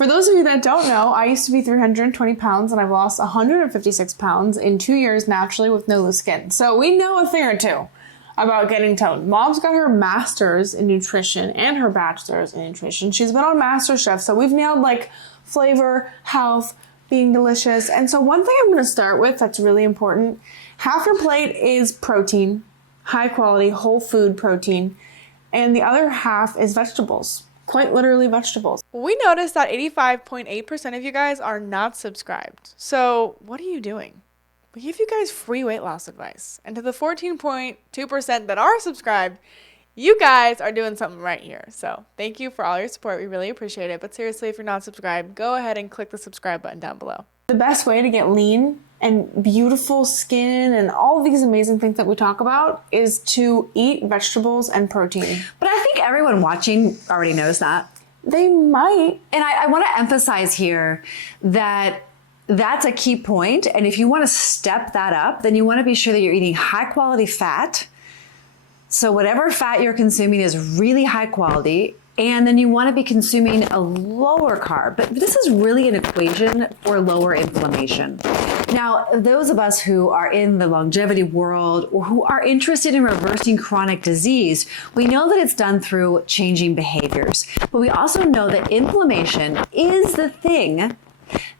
For those of you that don't know, I used to be 320 pounds and I've lost 156 pounds in 2 years naturally with no loose skin. So we know a thing or two about getting toned. Mom's got her master's in nutrition and her bachelor's in nutrition. She's been on MasterChef, so we've nailed like flavor, health, being delicious. And so one thing I'm going to start with that's really important, half your plate is protein, high quality, whole food protein, and the other half is vegetables. Quite literally vegetables. We noticed that 85.8% of you guys are not subscribed. So what are you doing? We give you guys free weight loss advice. And to the 14.2% that are subscribed, you guys are doing something right here. So thank you for all your support. We really appreciate it. But seriously, if you're not subscribed, go ahead and click the subscribe button down below. The best way to get lean and beautiful skin and all these amazing things that we talk about is to eat vegetables and protein. But I think everyone watching already knows that. They might. And I want to emphasize here that that's a key point. And if you want to step that up, then you want to be sure that you're eating high quality fat. So whatever fat you're consuming is really high quality. And then you want to be consuming a lower carb. But this is really an equation for lower inflammation. Now, those of us who are in the longevity world or who are interested in reversing chronic disease, we know that it's done through changing behaviors. But we also know that inflammation is the thing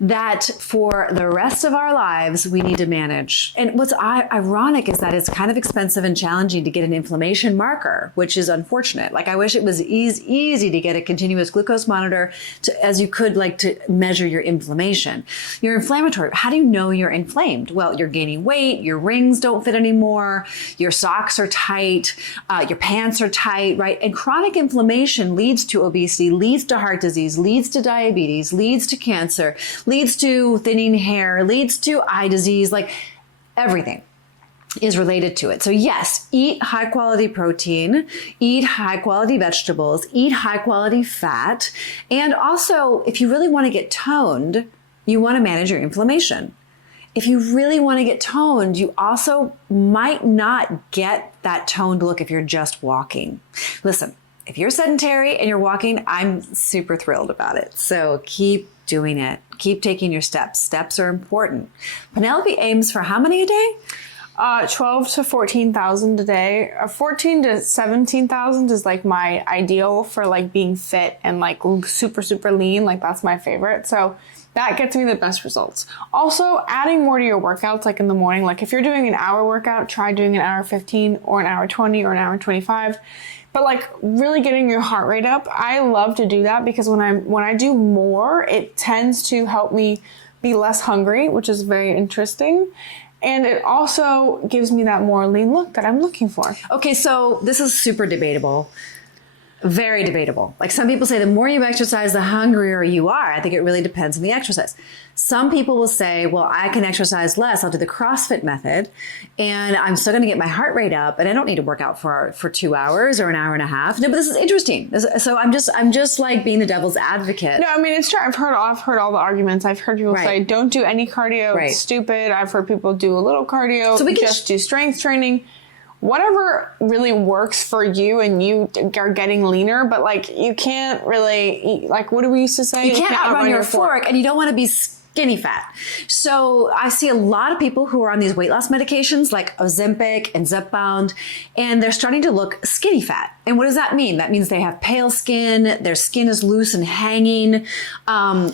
that for the rest of our lives we need to manage. And what's ironic is that it's kind of expensive and challenging to get an inflammation marker, which is unfortunate. Like I wish it was easy to get a continuous glucose monitor as you could like to measure your inflammation. You're inflammatory. How do you know you're inflamed? Well, you're gaining weight, your rings don't fit anymore, your socks are tight, your pants are tight, right? And chronic inflammation leads to obesity, leads to heart disease, leads to diabetes, leads to cancer, leads to thinning hair, leads to eye disease, like everything is related to it. So yes, eat high quality protein, eat high quality vegetables, eat high quality fat. And also, if you really want to get toned, you want to manage your inflammation. If you really want to get toned, you also might not get that toned look if you're just walking. Listen, if you're sedentary and you're walking, I'm super thrilled about it. So keep doing it. Keep taking your steps. Steps are important. Penelope aims for how many a day? 12 to 14,000 a day. 14 to 17,000 is like my ideal for like being fit and like super, super lean. Like that's my favorite. So that gets me the best results. Also, adding more to your workouts, like in the morning, like if you're doing an hour workout, try doing an hour 15 or an hour 20 or an hour 25. But like really getting your heart rate up, I love to do that because when I do more, it tends to help me be less hungry, which is very interesting. And it also gives me that more lean look that I'm looking for. Okay, so this is super debatable. Very debatable. Like some people say the more you exercise, the hungrier you are. I think it really depends on the exercise. Some people will say, well, I can exercise less. I'll do the CrossFit method and I'm still going to get my heart rate up and I don't need to work out for 2 hours or an hour and a half. No, but this is interesting. So I'm just like being the devil's advocate. No, I mean, it's true. I've heard all the arguments. I've heard people say, don't do any cardio. Right. It's stupid. I've heard people do a little cardio. So we can just do strength training. Whatever really works for you and you are getting leaner, but like you can't really eat, like what do we used to say? You can't outrun your fork and you don't want to be skinny fat. So I see a lot of people who are on these weight loss medications like Ozempic and Zepbound, and they're starting to look skinny fat. And what does that mean? That means they have pale skin, their skin is loose and hanging.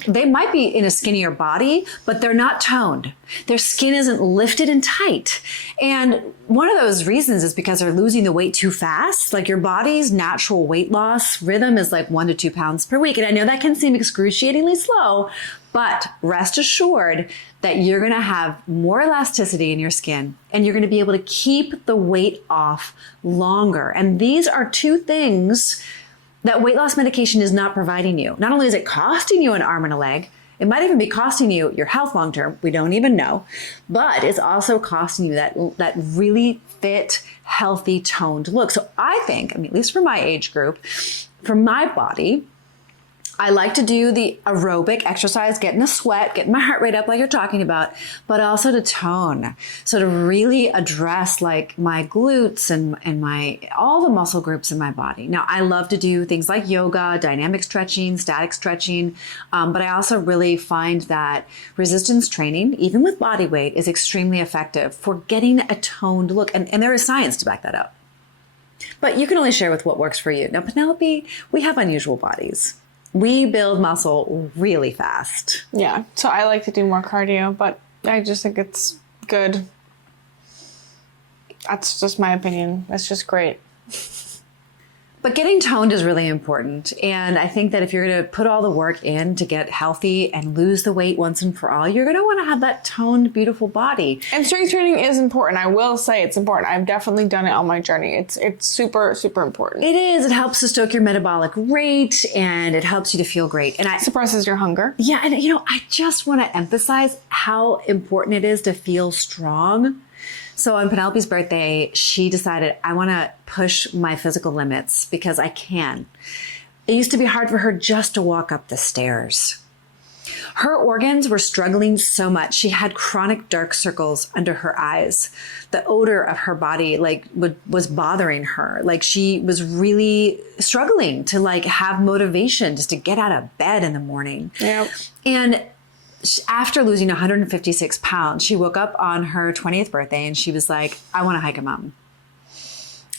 They might be in a skinnier body, but they're not toned. Their skin isn't lifted and tight. And one of those reasons is because they're losing the weight too fast. Like your body's natural weight loss rhythm is like 1 to 2 pounds per week. And I know that can seem excruciatingly slow, but rest assured that you're going to have more elasticity in your skin and you're going to be able to keep the weight off longer. And these are two things that weight loss medication is not providing you. Not only is it costing you an arm and a leg, it might even be costing you your health long term. We don't even know. But it's also costing you that really fit, healthy, toned look. So I think, I mean, at least for my age group, for my body, I like to do the aerobic exercise, getting a sweat, getting my heart rate up like you're talking about, but also to tone. So to really address like my glutes and my all the muscle groups in my body. Now, I love to do things like yoga, dynamic stretching, static stretching, but I also really find that resistance training, even with body weight, is extremely effective for getting a toned look. And there is science to back that up. But you can only share with what works for you. Now, Penelope, we have unusual bodies. We build muscle really fast. Yeah, so I like to do more cardio, but I just think it's good. That's just my opinion. It's just great. But getting toned is really important. And I think that if you're going to put all the work in to get healthy and lose the weight once and for all, you're going to want to have that toned, beautiful body. And strength training is important. I will say it's important. I've definitely done it on my journey. It's super, super important. It is. It helps to stoke your metabolic rate and it helps you to feel great. And It suppresses your hunger. yeah, and I just want to emphasize how important it is to feel strong. So on Penelope's birthday, she decided, I want to push my physical limits because I can. It used to be hard for her just to walk up the stairs. Her organs were struggling so much. She had chronic dark circles under her eyes. The odor of her body was bothering her. Like she was really struggling to have motivation just to get out of bed in the morning. Yep. And after losing 156 pounds, she woke up on her 20th birthday and she was like, I want to hike a mountain.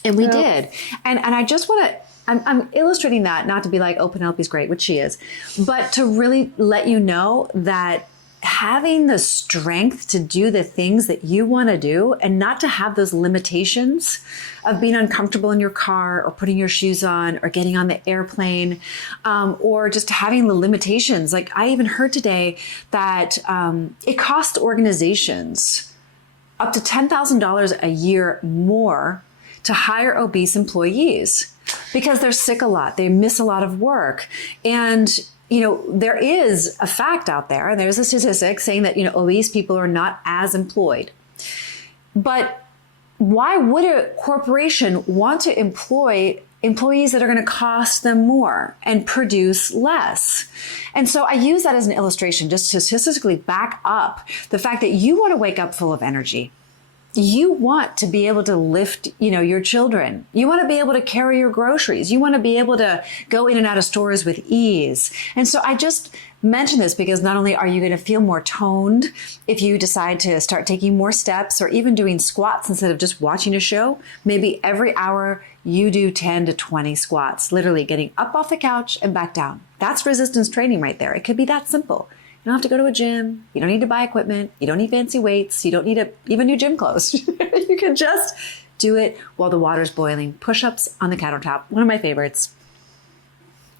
And we did. And I just want to, I'm illustrating that not to be like, oh, Penelope's great, which she is, but to really let you know that having the strength to do the things that you want to do and not to have those limitations of being uncomfortable in your car or putting your shoes on or getting on the airplane or just having the limitations. Like I even heard today that it costs organizations up to $10,000 a year more to hire obese employees because they're sick a lot. They miss a lot of work. And there is a fact out there, and there's a statistic saying that, obese people are not as employed. But why would a corporation want to employ employees that are going to cost them more and produce less? And so I use that as an illustration just to statistically back up the fact that you want to wake up full of energy. You want to be able to lift, your children. You want to be able to carry your groceries. You want to be able to go in and out of stores with ease. And so I just mention this because not only are you going to feel more toned if you decide to start taking more steps or even doing squats instead of just watching a show, maybe every hour you do 10 to 20 squats, literally getting up off the couch and back down. That's resistance training right there. It could be that simple. You don't have to go to a gym. You don't need to buy equipment. You don't need fancy weights. You don't need even new gym clothes. You can just do it while the water's boiling. Push-ups on the countertop. One of my favorites.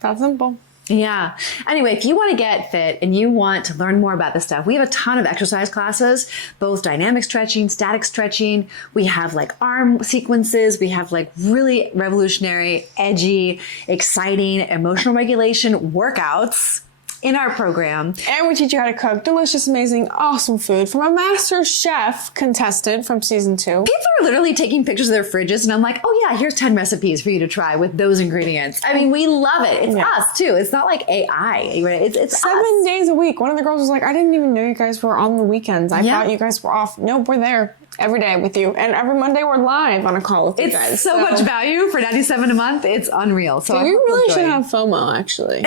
That's simple. Yeah. Anyway, if you want to get fit and you want to learn more about this stuff, we have a ton of exercise classes, both dynamic stretching, static stretching. We have arm sequences. We have really revolutionary, edgy, exciting, emotional regulation workouts in our program. And we teach you how to cook delicious, amazing, awesome food from a master chef contestant from season 2. People are literally taking pictures of their fridges and I'm like, oh yeah, here's 10 recipes for you to try with those ingredients. I mean, we love it. It's us too. It's not like AI. It's 7 days a week. One of the girls was like, I didn't even know you guys were on the weekends. I thought you guys were off. Nope, we're there every day with you. And every Monday we're live on a call with you guys. It's so much value for $97 a month. It's unreal. So you really should have FOMO, actually.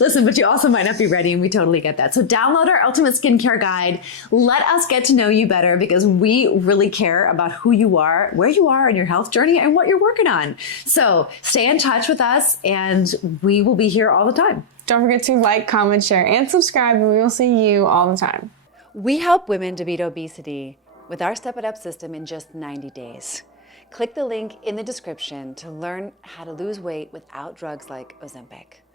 Listen, but you also might not be ready, and we totally get that. So download our Ultimate Skincare Guide. Let us get to know you better because we really care about who you are, where you are in your health journey, and what you're working on. So stay in touch with us, and we will be here all the time. Don't forget to like, comment, share, and subscribe, and we will see you all the time. We help women to beat obesity with our Step It Up system in just 90 days. Click the link in the description to learn how to lose weight without drugs like Ozempic.